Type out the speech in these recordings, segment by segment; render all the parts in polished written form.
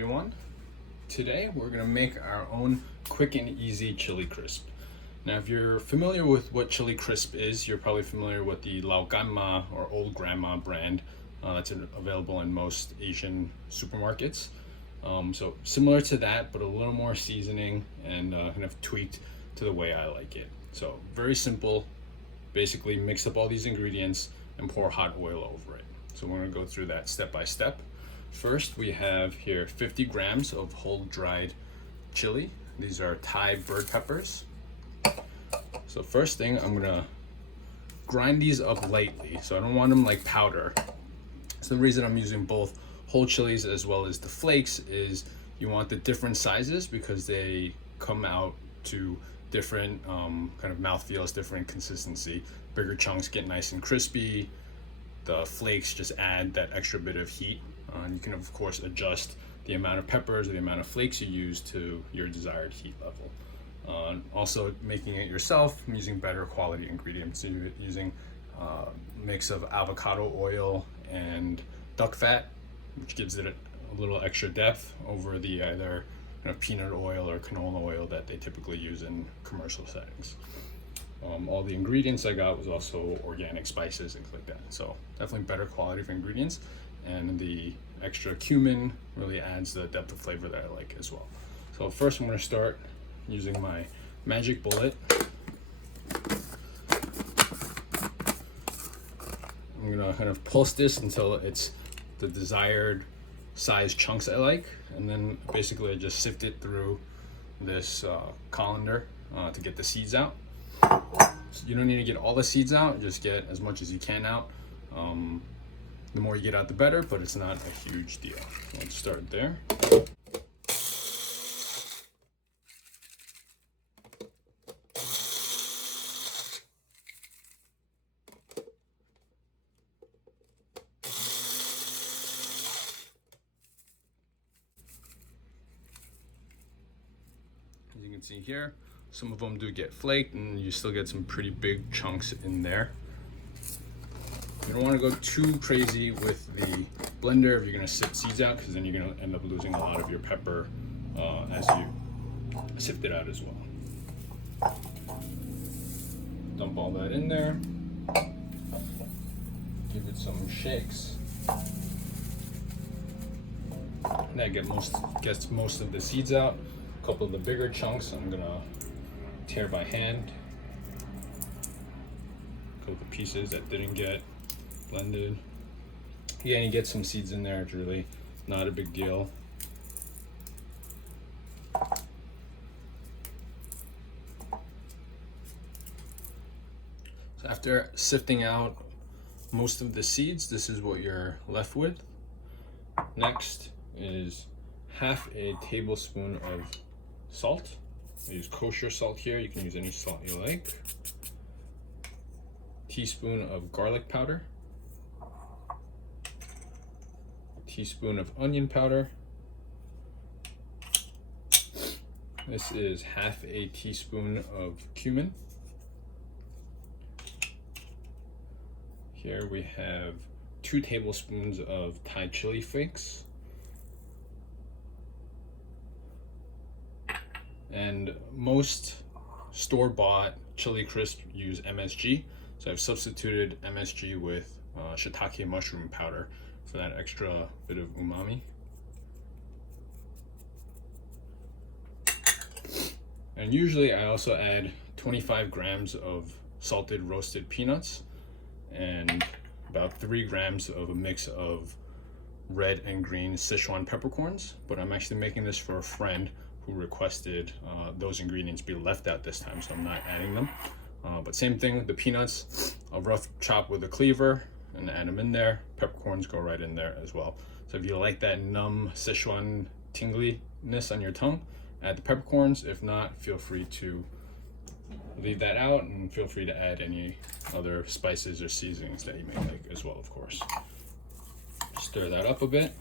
everyone. Today we're going to make our own quick and easy chili crisp. Now if you're familiar with what chili crisp is, you're probably familiar with the Lao Gan Ma or Old Grandma brand that's available in most Asian supermarkets. So similar to that, but a little more seasoning and kind of tweaked to the way I like it. So very simple, basically mix up all these ingredients and pour hot oil over it. So we're going to go through that step by step. First, we have here 50 grams of whole dried chili. These are Thai bird peppers. So first thing, I'm gonna grind these up lightly. So I don't want them like powder. So the reason I'm using both whole chilies as well as the flakes is you want the different sizes because they come out to different kind of mouthfeels, different consistency. Bigger chunks get nice and crispy. The flakes just add that extra bit of heat. And you can of course adjust the amount of peppers or the amount of flakes you use to your desired heat level. Also making it yourself, I'm using better quality ingredients. So you're using a mix of avocado oil and duck fat, which gives it a little extra depth over the either kind of peanut oil or canola oil that they typically use in commercial settings. All the ingredients I got was also organic spices, things like that. So definitely better quality of ingredients, and the extra cumin really adds the depth of flavor that I like as well. So first I'm going to start using my magic bullet. I'm going to kind of pulse this until it's the desired size chunks I like, and then basically I just sift it through this colander to get the seeds out. So you don't need to get all the seeds out, just get as much as you can out. The more you get out, the better, but it's not a huge deal. Let's start there. As you can see here, some of them do get flaked and you still get some pretty big chunks in there. You don't want to go too crazy with the blender if you're going to sift seeds out, because then you're going to end up losing a lot of your pepper as you sift it out as well. Dump all that in there. Give it some shakes. That gets most of the seeds out. A couple of the bigger chunks I'm going to tear by hand. A couple of pieces that didn't get blended. Again, you get some seeds in there, it's really not a big deal. So after sifting out most of the seeds, this is what you're left with. Next is half a tablespoon of salt. I use kosher salt here, you can use any salt you like. Teaspoon of garlic powder. Teaspoon of onion powder. This is half a teaspoon of cumin. Here we have 2 tablespoons of Thai chili flakes. And most store-bought chili crisp use MSG, so I've substituted MSG with shiitake mushroom powder for that extra bit of umami. And usually I also add 25 grams of salted roasted peanuts and about 3 grams of a mix of red and green Sichuan peppercorns, but I'm actually making this for a friend who requested those ingredients be left out this time, so I'm not adding them. But same thing, the peanuts, I'll rough chop with a cleaver and add them in there. Peppercorns go right in there as well. So if you like that numb Sichuan tingliness on your tongue, add the peppercorns. If not, feel free to leave that out, and feel free to add any other spices or seasonings that you may like as well, of course. Stir that up a bit.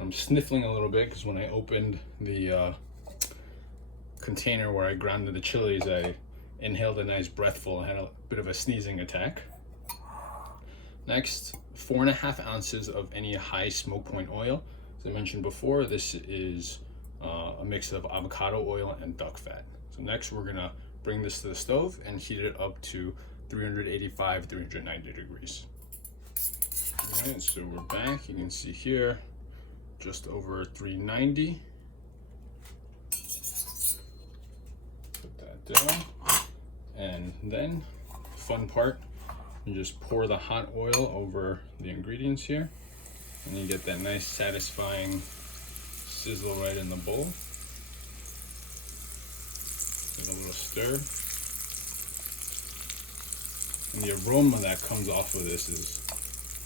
I'm sniffling a little bit because when I opened the container where I grounded the chilies, I inhaled a nice breathful and had a bit of a sneezing attack. Next, 4.5 ounces of any high smoke point oil. As I mentioned before, this is a mix of avocado oil and duck fat. So next we're gonna bring this to the stove and heat it up to 385, 390 degrees. All right, so we're back. You can see here, just over 390. Put that down. And then, fun part, you just pour the hot oil over the ingredients here, and you get that nice satisfying sizzle right in the bowl. Give it a little stir. And the aroma that comes off of this is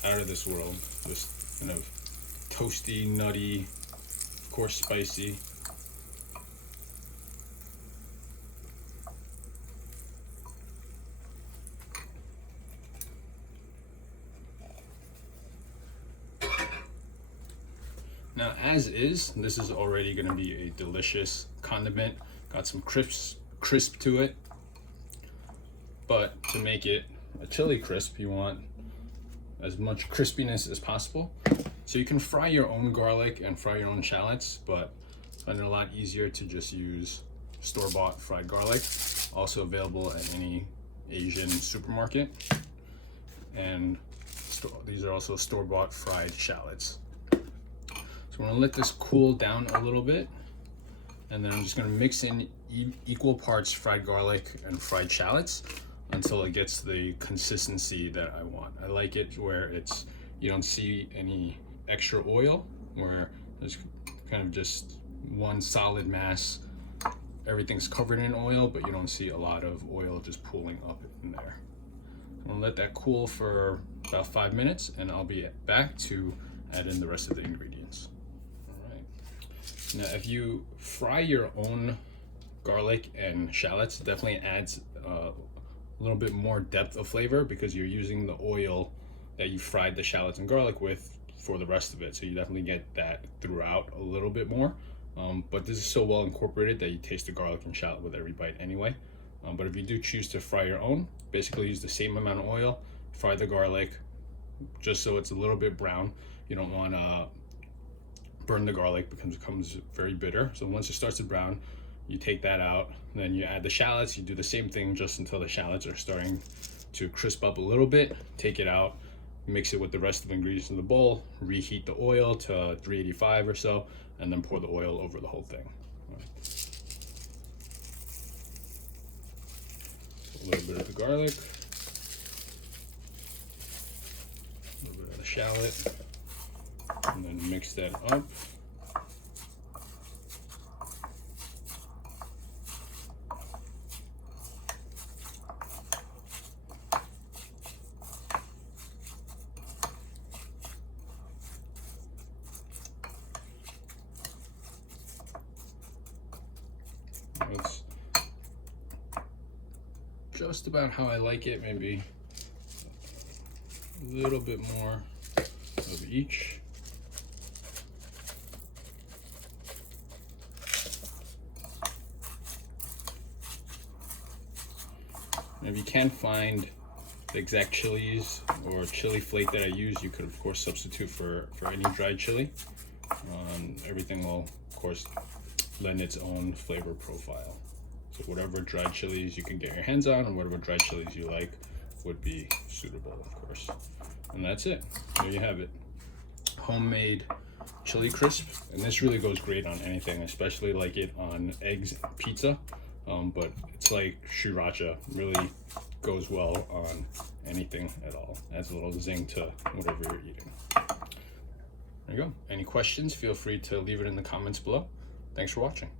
out of this world. Just kind of toasty, nutty, of course spicy. Now, as is, this is already going to be a delicious condiment. Got some crisp to it. But to make it a chili crisp, you want as much crispiness as possible. So you can fry your own garlic and fry your own shallots, but I find it a lot easier to just use store-bought fried garlic, also available at any Asian supermarket. And these are also store-bought fried shallots. So I'm gonna let this cool down a little bit, and then I'm just gonna mix in equal parts fried garlic and fried shallots until it gets the consistency that I want. I like it where you don't see any extra oil, where there's kind of just one solid mass. Everything's covered in oil, but you don't see a lot of oil just pooling up in there. I'm gonna let that cool for about 5 minutes, and I'll be back to add in the rest of the ingredients. Now, if you fry your own garlic and shallots, it definitely adds a little bit more depth of flavor because you're using the oil that you fried the shallots and garlic with for the rest of it. So you definitely get that throughout a little bit more. But this is so well incorporated that you taste the garlic and shallot with every bite anyway. But if you do choose to fry your own, basically use the same amount of oil, fry the garlic just so it's a little bit brown. You don't want to burn the garlic because it becomes very bitter. So once it starts to brown, you take that out, then you add the shallots. You do the same thing just until the shallots are starting to crisp up a little bit. Take it out, mix it with the rest of the ingredients in the bowl, reheat the oil to 385 or so, and then pour the oil over the whole thing. A little bit of the garlic, a little bit of the shallot, and then mix that up. It's just about how I like it, maybe a little bit more of each. And if you can't find the exact chilies or chili flake that I use, you could of course substitute for any dried chili. Everything will of course lend its own flavor profile. So whatever dried chilies you can get your hands on, and whatever dried chilies you like would be suitable, of course. And that's it. There you have it. Homemade chili crisp. And this really goes great on anything, especially like it on eggs and pizza. But it's like sriracha, really goes well on anything at all. Adds a little zing to whatever you're eating. There you go. Any questions, feel free to leave it in the comments below. Thanks for watching.